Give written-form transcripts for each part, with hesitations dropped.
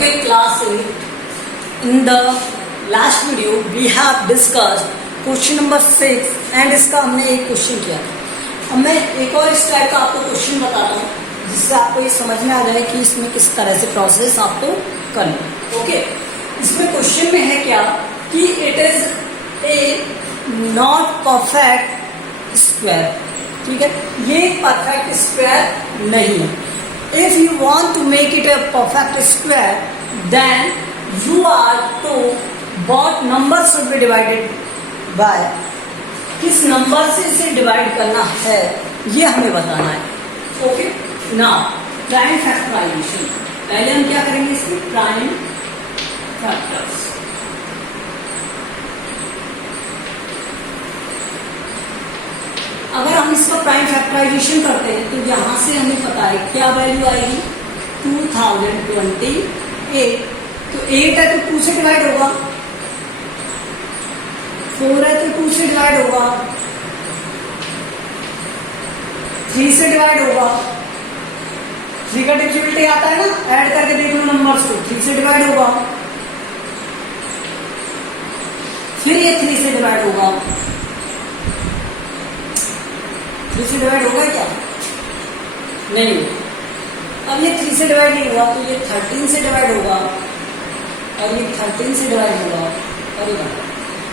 Okay, class 8. In the last video we have discussed question number 6 and इसका हमने एक question किया था। अब मैं एक और इस टाइप का आपको क्वेश्चन बताता हूँ जिससे आपको ये समझ में आ जाए कि इसमें किस तरह से प्रोसेस आपको करना है। ओके, इसमें क्वेश्चन में है क्या कि it is a not perfect square. ठीक है, ये परफेक्ट स्क्वायर नहीं है। If you want to make it a perfect square, then you are to what number should be divided by, किस नंबर से इसे डिवाइड करना है ये हमें बताना है। Okay, now prime factorization. पहले हम क्या करेंगे, इसकी प्राइम फैक्टर्स। अगर हम इसका प्राइम फैक्टराइजेशन करते हैं तो यहां से हमें पता है क्या वैल्यू आएगी 2028। तो 8 है तो 2 से डिवाइड होगा, 4 है तो 2 से डिवाइड होगा, 3 से डिवाइड होगा। 3 का डिविजिबिलिटी आता है ना, ऐड करके देख लो नंबर्स को। 3 से डिवाइड होगा, फिर ये 3 से डिवाइड होगा। 3 से डिवाइड होगा क्या? नहीं होगा। अब ये 3 से डिवाइड नहीं हुआ तो ये 13 से डिवाइड होगा, और ये 13 से डिवाइड होगा, और ये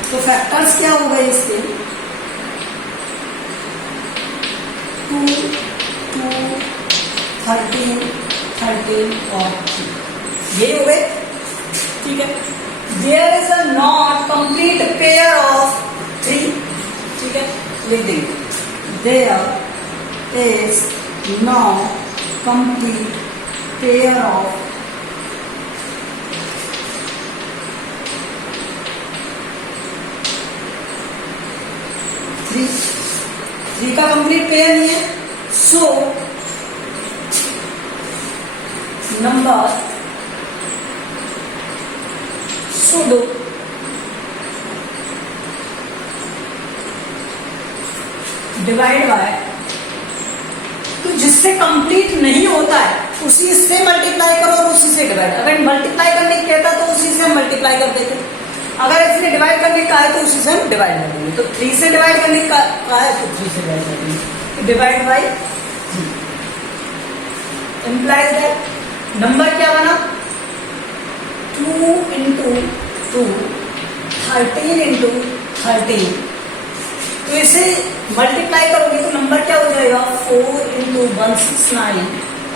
तो फैक्टर्स क्या हो गए इसके 2, 2, 13, 13 और 3 ये हो गए। ठीक है, there is a not complete pair of 3। ठीक है, लिख देंगे there is no complete pair of 3 का कंप्लीट पेयर नहीं है। So number should divide by, तो जिससे कंप्लीट नहीं होता है उसी से मल्टीप्लाई करो और उसी से डिवाइड। अगर मल्टीप्लाई करने की कहता तो उसी से हम मल्टीप्लाई कर देते, अगर इसने डिवाइड करने का है तो उसी से हम डिवाइड कर देंगे। तो 3 से डिवाइड करने का है तो 3 से डिवाइड कर देंगे। Divide by 3 implies that number क्या बना 2 इंटू 2, 13 इंटू 13। तो इसे मल्टीप्लाई करोगे तो नंबर क्या हो जाएगा 4 इंटू 169,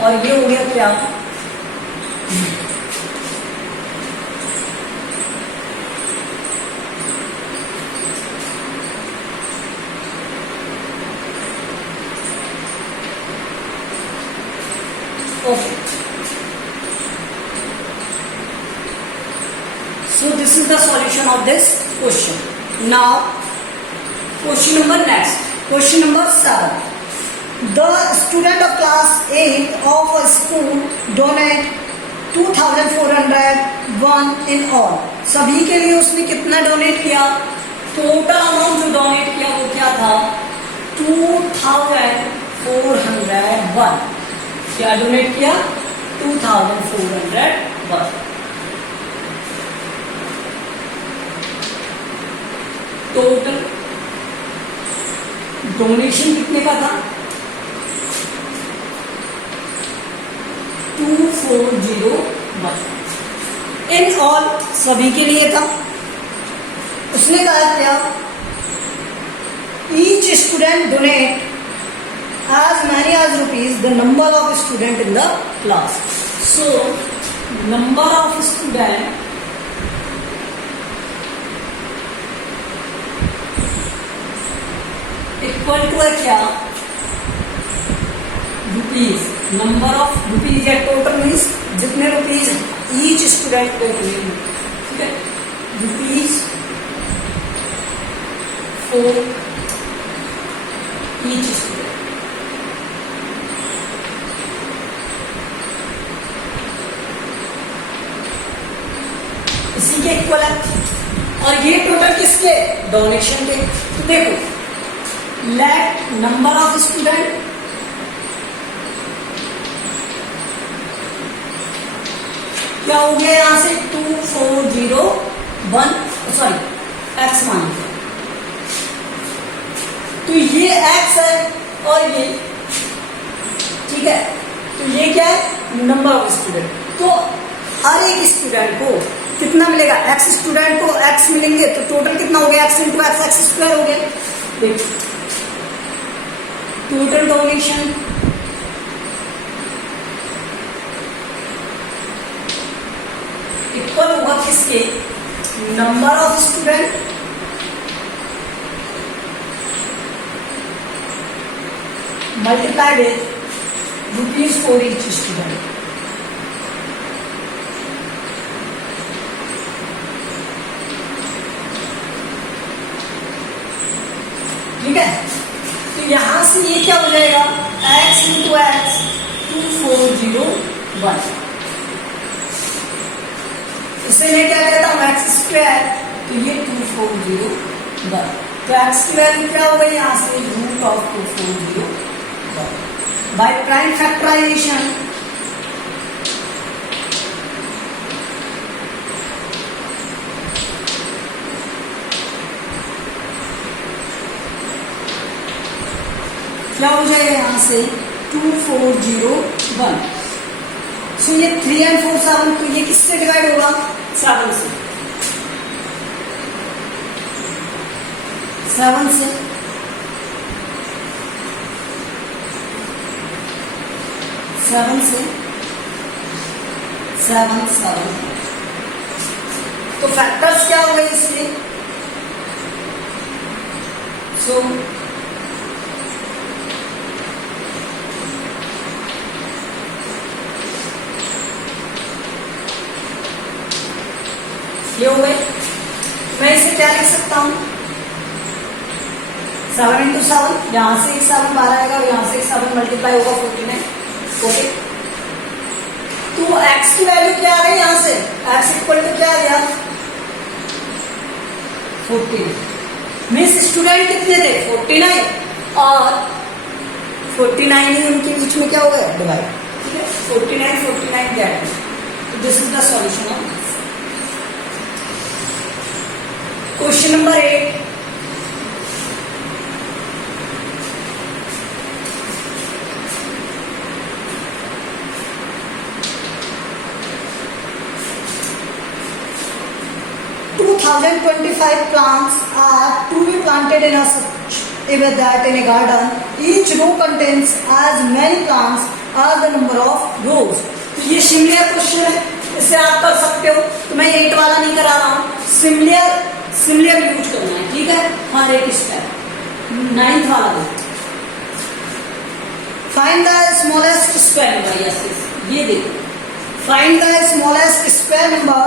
और ये हो गया क्या okay. So this is the solution of this question. Now question number next, question number 7. The student of class 8 of a school donate 2401 in all. सभी के लिए उसने कितना डोनेट किया? टोटल अमाउंट जो डोनेट किया वो क्या था 2401। क्या डोनेट किया 2401। टोटल डोनेशन कितने का था 2401 इन ऑल, सभी के लिए था। उसने कहा क्या each student donate as many as rupees the number of student in the class. So number of student equal to है क्या रुपीज, नंबर ऑफ रुपीज या टोटल मीन्स जितने रुपीज ईच स्टूडेंट को मिलेंगे। ठीक है, रुपीज फॉर ईच स्टूडेंट। इसी के इक्वल है, और ये टोटल किसके डोनेशन के। तो देखो let number of student क्या हो गया यहाँ से 2401 सॉरी x मान लिया। तो ये x है और ये, ठीक है, तो ये क्या है नंबर ऑफ स्टूडेंट। तो हर एक स्टूडेंट को कितना मिलेगा, x स्टूडेंट को x मिलेंगे, तो टोटल कितना हो गया x into x, x square हो गया। देखिए टोटल डोनेशन इक्वल होगा किसके, number of student multiplied with rupees for each student. ठीक है, तो यहां से ये क्या हो जाएगा x इंटू एक्स 2401। इसे मैं क्या कहता हूँ एक्स स्क्वायर, तो ये 2401। तो एक्स की वैल्यू क्या हो गई यहाँ से root of 2401 by prime factorization. क्या हो जाएगा यहाँ से 2401। सो ये 3 and 4 7, तो ये किससे डिवाइड होगा 7 से, 7 से, 7 से 7 7। तो फैक्टर्स क्या हो गए इसके, सो ये हो गए। मैं इसे क्या लिख सकता हूं 7 इंटू 7, यहां से एक 7 बाहर आएगा और यहां से एक 7 मल्टीप्लाई होगा 49। ओके, तो x की वैल्यू क्या आ रही है यहां से, x इक्वल टू क्या आ गया 49। मीन्स स्टूडेंट कितने थे 49 और 49 ही उनके बीच में क्या हो गया डिवाइड। ठीक है, 49 49 क्या है, तो this is the solution of question number 8। plants are to be planted in a such a way that in a garden each row contains as many plants as the number of rows। तो ये similar question है, इसे आप कर सकते हो, तो मैं 8 वाला नहीं करा रहा हूँ, सिमिलर यूज करना है। ठीक है, हर एक स्टेप 9th वाला दो। Find the smallest square number, yes ये देखो, find the smallest square number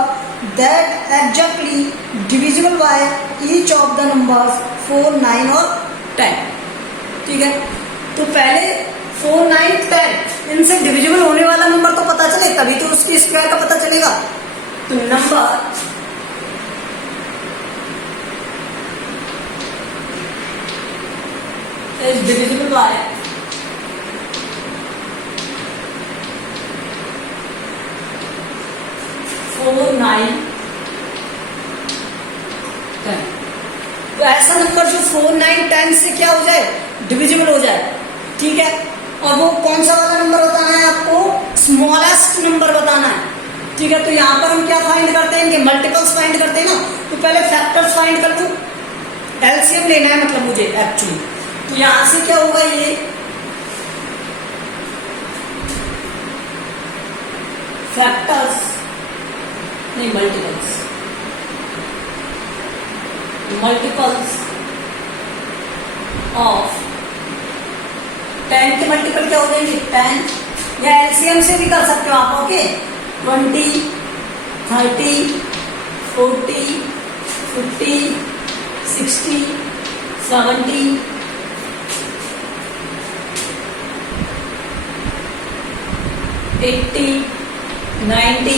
that exactly divisible by each of the numbers 4 9 और 10। ठीक है, तो पहले 4 9 10 इनसे डिविजिबल होने वाला नंबर तो पता चले, तभी तो उसकी स्क्वायर का पता चलेगा। तो नंबर is divisible by 4 9 10। तो ऐसा नंबर जो 4 9 10 से क्या हो जाए डिविजिबल हो जाए। ठीक है, और वो कौन सा वाला नंबर बताना है आपको, स्मॉलेस्ट नंबर बताना है। ठीक है, तो यहाँ पर हम क्या फाइंड करते हैं, इनके मल्टीपल्स फाइंड करते हैं ना, तो पहले फैक्टर्स फाइंड कर लूं, एलसीएम लेना है मतलब मुझे एक्चुअली। तो यहां से क्या होगा, ये फैक्टर्स नहीं मल्टीपल्स ऑफ 10 के मल्टीपल क्या हो जाएंगे 10, या एलसीएम से भी कर सकते हो आप। ओके, 20 30 40 50 60 70 80 90।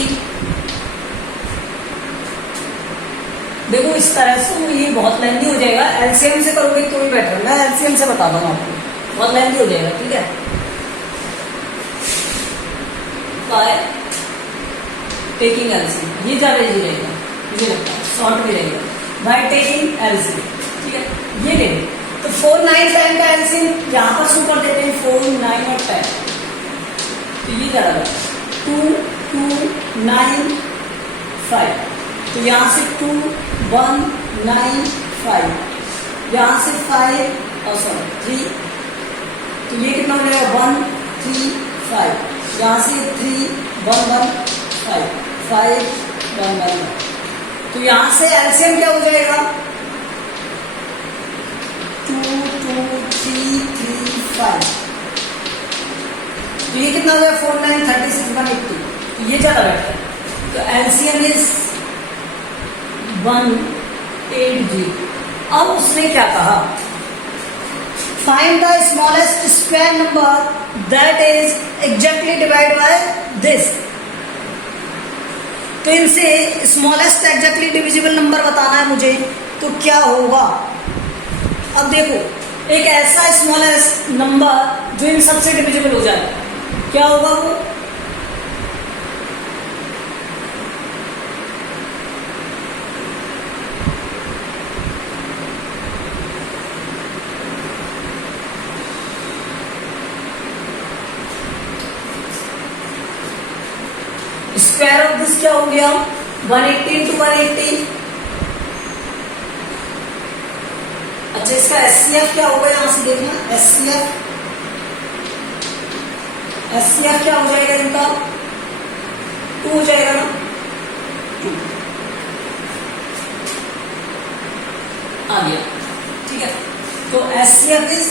देखो इस तरह से ये बहुत लेंथी हो जाएगा, एलसीएम से करोगे तो भी बेटर, मैं एलसीएम से बता दूंगा आपको, बहुत लेंथी हो जाएगा। ठीक है, टेकिंग एलसीएम, ये ज्यादा इजी रहेगा, मुझे लगता है शॉर्ट भी रहेगा, बाय टेकिंग एलसीएम। ठीक है, ये ले तो 4 9 10 का एलसीएम यहाँ पर सुपर देते हैं 4 9 और 10, तो ये ज्यादा 2 2 9 5, तो यहाँ से 2 1 9 5, यहाँ से 5 और सॉरी 3, तो ये कितना हो जाएगा 1 3 5, यहाँ से 3 1 1 5 5 1 1 1, तो यहाँ से एलसीएम क्या हो जाएगा 2 2 3 3 5, तो ये कितना हो जाएगा 4 9 36 180, तो ये ज्यादा बैठता है, तो एलसीएम इज 180। अब उसने क्या कहा, find the smallest square number that is exactly divide by this, तो इनसे स्मॉलेस्ट एग्जैक्टली डिविजिबल नंबर बताना है मुझे, तो क्या होगा। अब देखो एक ऐसा स्मॉलेस्ट नंबर जो इन सबसे डिविजिबल हो जाए, क्या होगा वो, स्क्वायर ऑफ दिस क्या हो गया 180 इंटू 180। अच्छा इसका एचसीएफ क्या होगा, यहां से देखना एचसीएफ क्या हो जाएगा इनका 2 हो जाएगा ना, 2 आ गया। ठीक है, तो एचसीएफ इज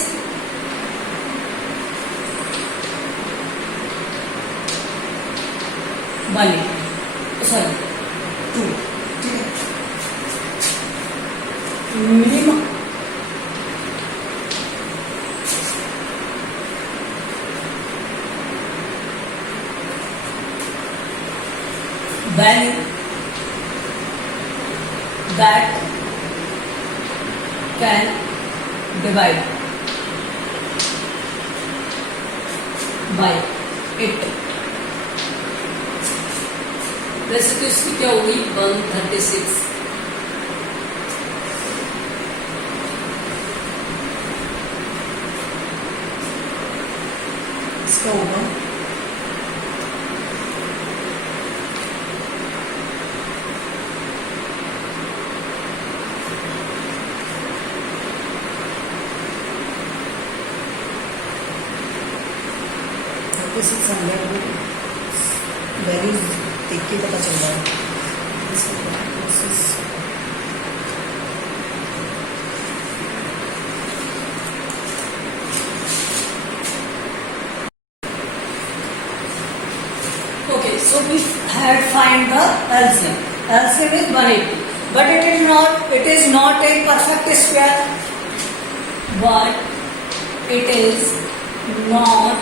सॉरी 2। ठीक है, minimum value that can divide by it, वैसे तो इसकी क्या होगी 136, इसका होगा वैल्यूज देख के पता चल रहा है। Okay, so we had find the LCM. LCM is 180, but it is not a perfect square. But it is not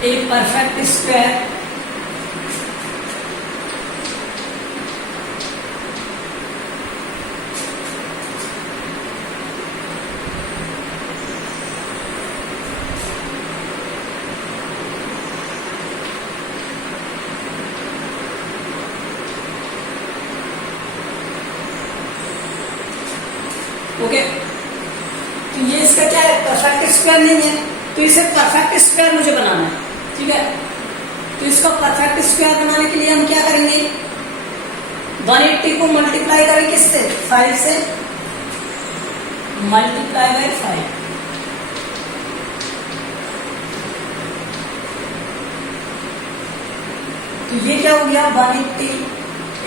a perfect square. Okay, तो ये इसका क्या है परफेक्ट स्क्वायर नहीं है, तो इसे परफेक्ट स्क्वायर मुझे बनाना है। ठीक है, तो इसका परफेक्ट स्क्वायर बनाने के लिए हम क्या करेंगे 180 को मल्टीप्लाई करें किससे 5 से, मल्टीप्लाई बाय 5, तो ये क्या हो गया 180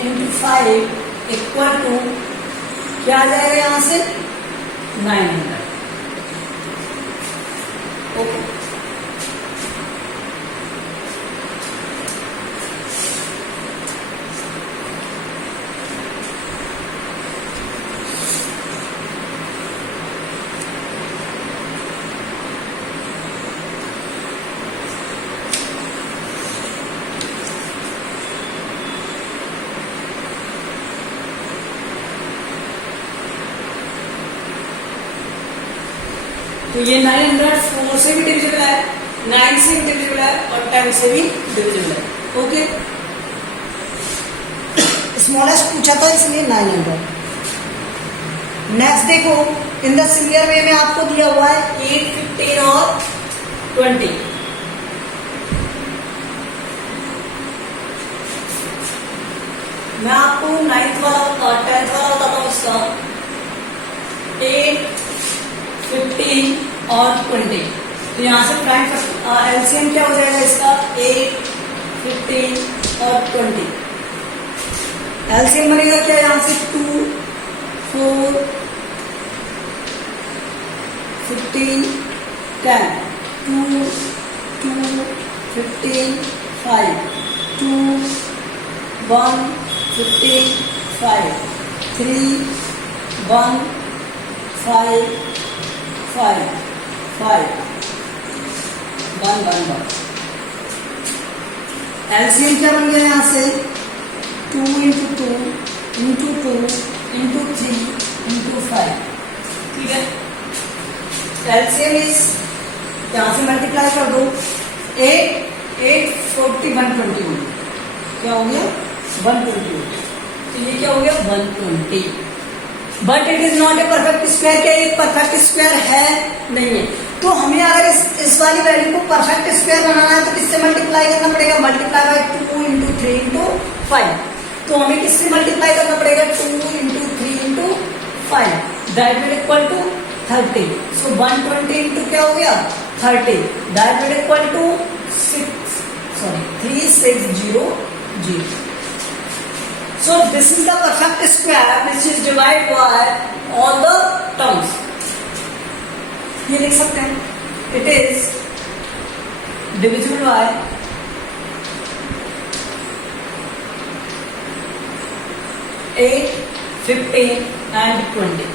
इंटू 5 इक्वल टू क्या आ जाएगा यहां से 900। ओके, तो ये 900 4 से भी डिविजिबल है, 9 से भी डिविजिबल है और 10 से भी डिविजिबल है। ओके, स्मॉलेस्ट पूछा था इसलिए 900। नेक्स्ट देखो, इन द सिमिलर वे में आपको दिया हुआ है 8, 15 और 20। मैं आपको 9th वाला 10th वाला बताता हूँ इसका। 8, 15 और 20। तो यहाँ से प्राइम एलसीएम क्या हो जाएगा इसका? 8, 15 और 20। एलसीएम बनेगा क्या यहाँ से? 2, 4, 15, 10। 2, 2, 15, 5, 2, 1, 15, 5, 3, 1, 5, 5, 5, 1, 1, 1। एलसीएम क्या बन गया यहाँ से? 2 into 2 into 2 into 3 into 5। ठीक है, एलसीएम इज, यहाँ से मल्टीप्लाई कर दो। 8, 8, 40, 121। क्या हो गया? 120। तो ये क्या हो गया? 120। But it is not a perfect square. क्या ये परफेक्ट स्क्वायर है? नहीं है। तो हमें अगर इस वाली वैल्यू को परफेक्ट स्क्वायर बनाना है तो किससे मल्टीप्लाई करना पड़ेगा? Multiply by 2 into 3 into 5। तो हमें किससे मल्टीप्लाई करना पड़ेगा? 2 into 3 into 5। That will equal to 30। So 120 into क्या हो गया? 30। That will equal to 3600। So this is the perfect square which is divided by all the terms. ये लिख सकते हैं, it is divisible by 8, 15 and 20.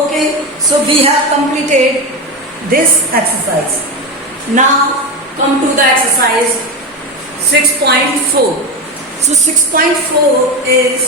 Okay, so we have completed this exercise. Now come to the exercise 6.4. So 6.4 is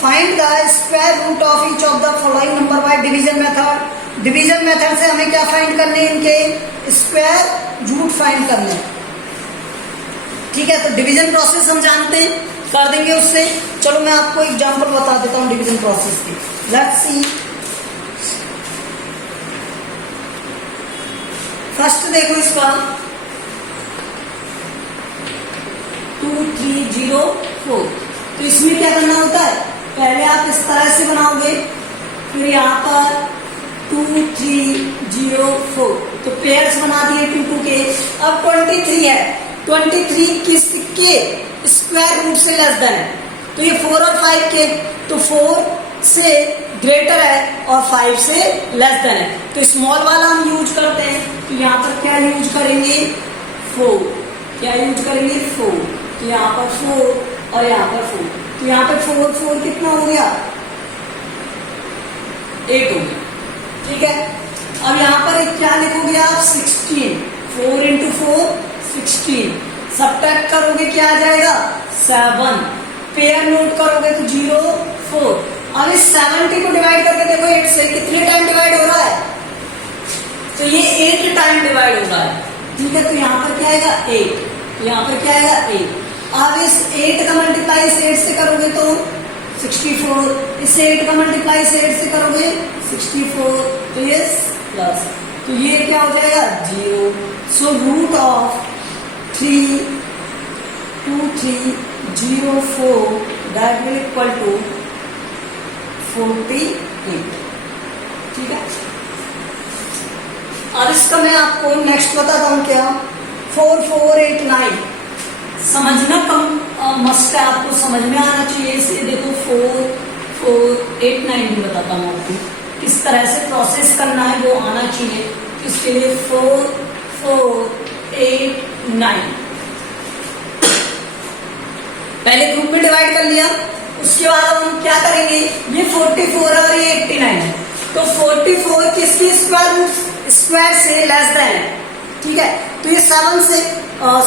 find the square root of each of the following number by division method. Division method से हमें क्या find करने हैं? इनके square root find करने हैं। ठीक है, तो डिवीजन प्रोसेस हम जानते हैं, कर देंगे उससे। चलो मैं आपको एग्जांपल बता देता हूं डिवीजन प्रोसेस की। लेट्स सी, फर्स्ट देखो इसका 2304। तो इसमें क्या करना होता है? पहले आप इस तरह से बनाओगे, फिर यहाँ पर 2304 तो पेयर्स बना दिए 2 2 के। अब 23 है, 23 किसके स्क्वायर रूट से लेस देन है? तो ये 4 और 5 के, तो 4 से ग्रेटर है और 5 से लेस देन है। तो स्मॉल वाला हम यूज करते हैं। तो यहाँ पर क्या यूज करेंगे? 4। क्या यूज करेंगे? 4। तो यहाँ पर 4 और यहाँ पर 4। तो यहाँ पर 4 4 कितना हो गया? 8 हो गया। ठीक है, अब यहाँ पर क्या लिखोगे आप? 16। 4 into 4 16। सब्ट्रैक्ट करोगे क्या आ जाएगा? 7। पेयर नोट करोगे तो 0 4। अब इस 70 को डिवाइड करके देखो 8 से कितने टाइम डिवाइड हो रहा है? तो ये 8 टाइम डिवाइड हो रहा है। ठीक है, तो यहाँ पर क्या आएगा? 8। यहाँ पर क्या आएगा? 8। अब इस 8 का मल्टीप्लाई इस 8 से करोगे तो 64। इस 8 का मल्टीप्लाई इस 8 से करोगे 64। तो ये प्लस, तो ये क्या हो जाएगा? 0। So root of 32304 that will equal to 48। ठीक है, अब इसका मैं आपको नेक्स्ट बताता हूँ क्या? 4489 समझना कम मस्ट है, आपको समझ में आना चाहिए। इसे देखो 4489 भी बताता हूँ आपको किस तरह से प्रोसेस करना है, वो आना चाहिए। इसके लिए 4489 पहले ग्रुप में डिवाइड कर लिया। उसके बाद हम क्या करेंगे? ये 44 और ये 89 है, तो 44 किसकी स्क्वायर से लेस देन है? ठीक है। तो ये 7 से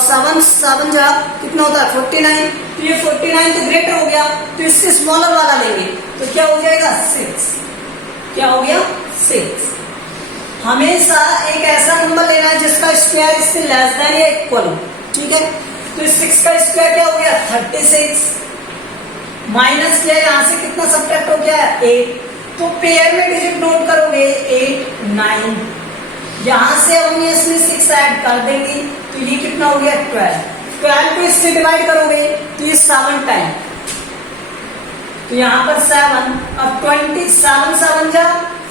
7 जा कितना होता है 49, तो ये 49 तो ग्रेटर हो गया, तो इससे स्मॉलर वाला लेंगे तो क्या हो जाएगा 6, क्या हो गया 6। हमेशा एक ऐसा नंबर लेना है जिसका स्क्वायर इससे लेस देन या इक्वल हो, ठीक है। तो 6 का स्क्वायर क्या हो गया 36, माइनस किया यहाँ से कितना सब्ट्रैक्ट हो गया 8, तो पेयर में डिजिट नोट करोगे 8 9, यहां से हम इसमें 6 ऐड कर देंगे तो ये कितना हो गया 12 को इससे डिवाइड करोगे तो ये 7 टाइम, तो यहाँ पर 7, अब 27 7 जा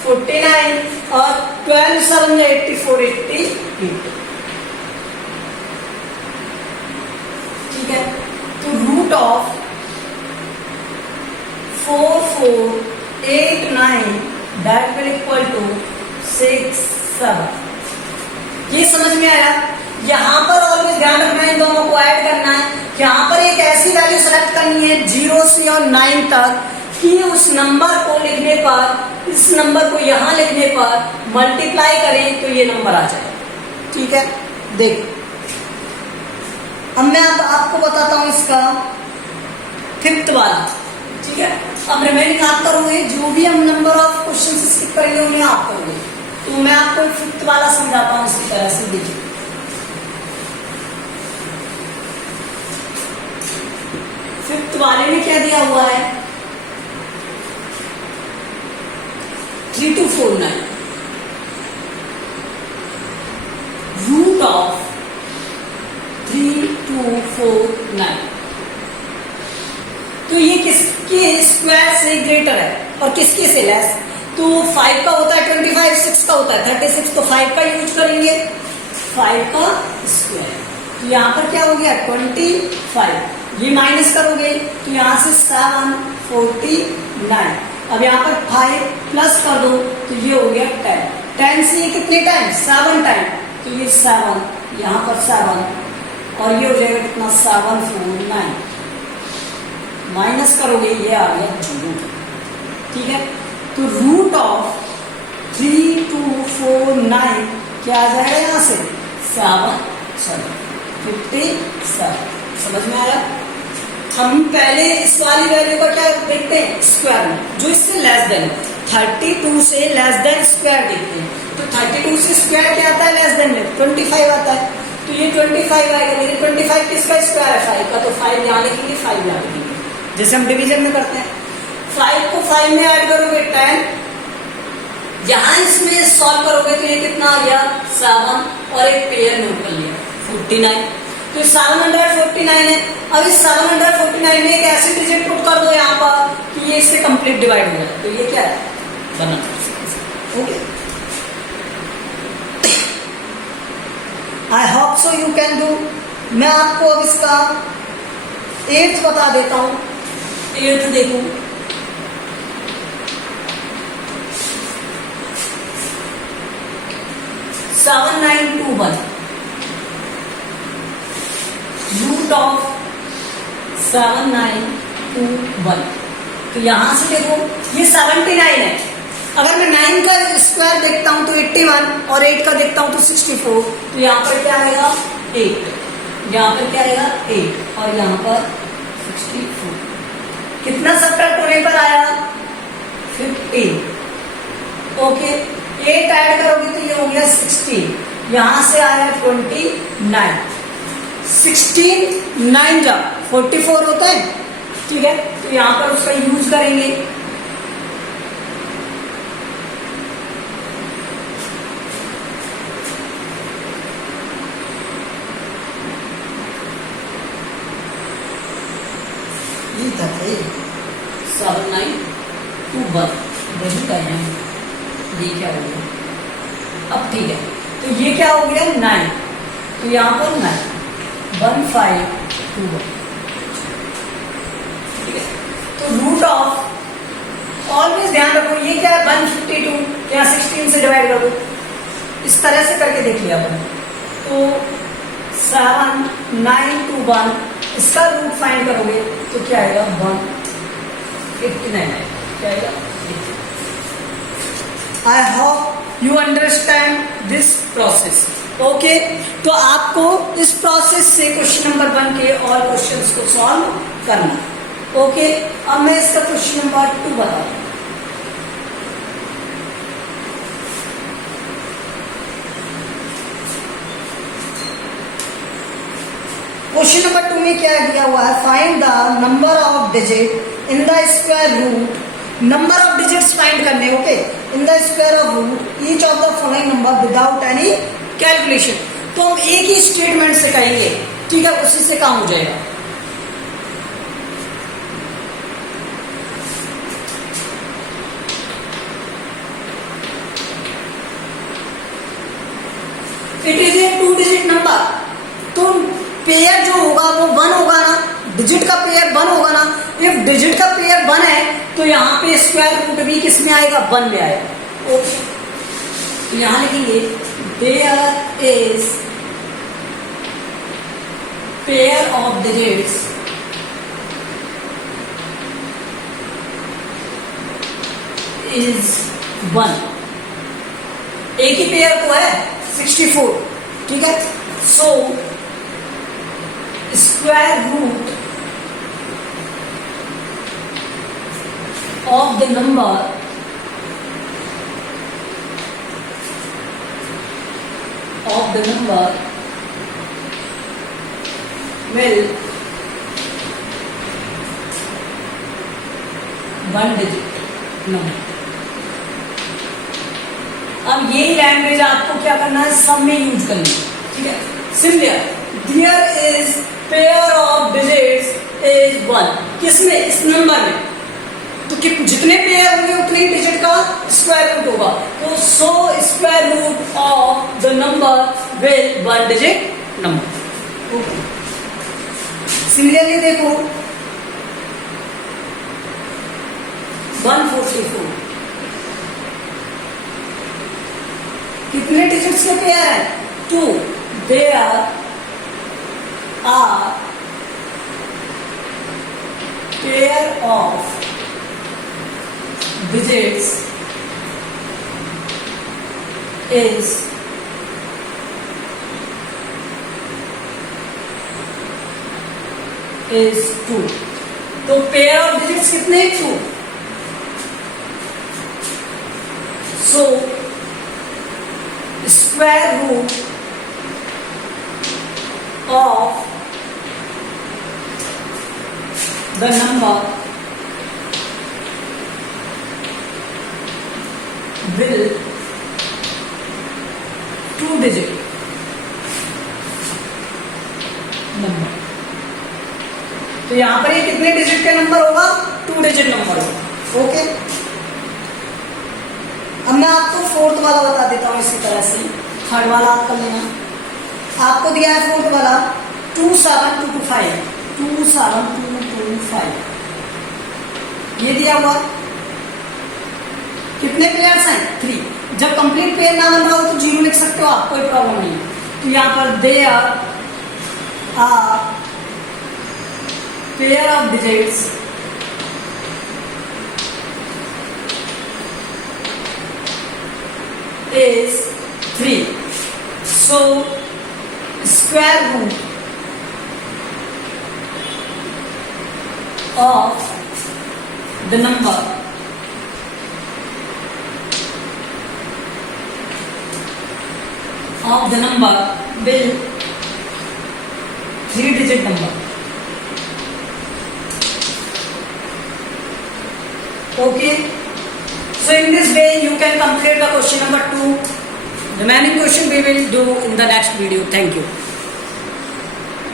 49 और 12 7 जा 84 88, ठीक है। तो root of 4 4 8 9 that will equal to 6 7। ये समझ में आया। यहाँ पर ऑलवेज ध्यान रखना है, इन दोनों को ऐड करना है। यहाँ पर एक ऐसी वैल्यू सेलेक्ट करनी है 0 से और 9 तक कि उस नंबर को लिखने पर, इस नंबर को यहाँ लिखने पर मल्टीप्लाई करें तो ये नंबर आ जाए, ठीक है। देख अब मैं आपको बताता हूं इसका 5th वाला, ठीक है। अब रिमेनिंग आप करोगे, जो भी हम नंबर ऑफ क्वेश्चन स्किप करेंगे उन्हें आप करोगे, तो मैं आपको 5th वाला समझाता हूं इसी तरह से। देखिए 5th वाले में क्या दिया हुआ है 3249, रूट ऑफ 3249, तो ये किसके स्क्वायर से ग्रेटर है और किसके से लेस। तो 5 का होता है 25, 6 का होता है 36, तो 5 का यूज करेंगे, 5 का स्क्वायर। तो यहाँ पर क्या हो गया 25, ये माइनस करोगे तो यहाँ से 7 49, अब यहाँ पर 5 प्लस कर दो तो ये हो गया 10, 10 से ये कितने टाइम 7 टाइम, तो ये 7 यहाँ पर 7 और ये हो जाएगा कितना 749, माइनस करोगे ये आ गया 0, ठीक है। तो रूट ऑफ 3249 क्या आ जाएगा यहाँ से 57, समझ में आया। हम पहले इस वाली वैल्यू का क्या देखते हैं स्क्वायर में, जो इससे लेस देन 32 से लेस देन स्क्वायर देखते हैं। तो 32 से स्क्वायर क्या आता है लेस देन में 25 आता है, तो ये 25 आएगा। मेरे 25 किसका स्क्वायर है 5 का, तो 5 यहाँ लिखेंगे 5 यहाँ लिखेंगे, जैसे हम डिवीजन में करते हैं। 5 को 5 में ऐड करोगे 10, यहां इसमें सॉल्व करोगे तो ये कितना आ गया 7 और एक पेयर नोट कर लिया 49, तो 749 है। अब इस 749 में एक ऐसे डिजिट पुट कर दो यहाँ पर कि ये इससे कंप्लीट डिवाइड हो जाए, तो ये क्या है बना, okay. I hope so you can do. मैं आपको अब इसका 8th बता देता हूं। 8th देखो, सेवन 921, रूट ऑफ 7921, तो यहां से देखो ये 79 है। अगर मैं 9 का स्क्वायर देखता हूं तो 81 और 8 का देखता हूं तो 64, तो यहाँ पर क्या आएगा 8, यहाँ पर क्या आएगा 8 और यहाँ पर 64, कितना सब्ट्रैक्ट होने पर आया 15, ओके। 8 ऐड करोगे तो ये हो गया 16, यहां से आया 29, 16 9 जा 44 होता है, ठीक है। तो यहां पर उसका यूज करेंगे, ये था 7921 वही कर रहे हैं, ये क्या हो गया अब, ठीक है। तो ये क्या हो गया 9, तो यहाँ पर 9 1521, ठीक है। तो रूट ऑफ ऑलवेज ध्यान रखो ये क्या है 152, यहाँ 16 से डिवाइड करो, इस तरह से करके देख लिया अपन। तो 7921 इसका रूट फाइंड करोगे तो क्या आएगा 159 आएगा, क्या आएगा। I hope you understand this process. Okay, तो आपको इस प्रोसेस से क्वेश्चन नंबर 1 के और क्वेश्चंस को सॉल्व करना। ओके, अब मैं इसका क्वेश्चन नंबर 2 बताता हूं। क्वेश्चन नंबर 2 में क्या दिया हुआ है, find the number of digit in the square root. Number of digits find करने, okay, in the square of root each of the following number without any calculation. तो हम एक ही स्टेटमेंट से कहेंगे, ठीक है, उसी से काम हो जाएगा। It is a 2 digit number, तो पेयर जो होगा वो 1 होगा ना, डिजिट का पेयर 1 होगा ना। इफ डिजिट का पेयर 1 है तो यहाँ पे स्क्वायर रूट भी किस में आएगा, 1 में आएगा। ओके, तो यहां लिखेंगे there is pair of digits is 1। एक ही पेयर तो है 64, ठीक है। So square root of the number will 1 digit number। अब ये लैंग्वेज आपको क्या करना है, सब में यूज करनी है, ठीक है। Similar, there is pair of digits is 1, किसमें, इस नंबर में। तो कि जितने पेयर होंगे उतने ही डिजिट का स्क्वायर रूट होगा। तो so square root of the number will 1 digit number. Okay, similarly देखो 144 कितने डिजिट्स के पेयर है, 2। There are pair of digits is 2। तो पेयर ऑफ डिजिट्स कितने, 2। So square root of the number will 2 digit number. तो यहां पर ये कितने डिजिट का नंबर होगा, 2 डिजिट नंबर होगा। ओके, अब मैं आपको 4th वाला बता देता हूं इसी तरह से। 3rd वाला आप कर लेना। आपको दिया है 4th वाला 27225, 27225 ये दिया हुआ। कितने पेयर्स हैं, 3। जब कंप्लीट पेयर ना बन रहा हो तो 0 लिख सकते हो आप, कोई प्रॉब्लम नहीं। तो यहां पर there are pair of digits is 3. So square root of the number will 3-digit number. Okay, so in this way you can complete the question number 2. Remaining question we will do in the next video. Thank you.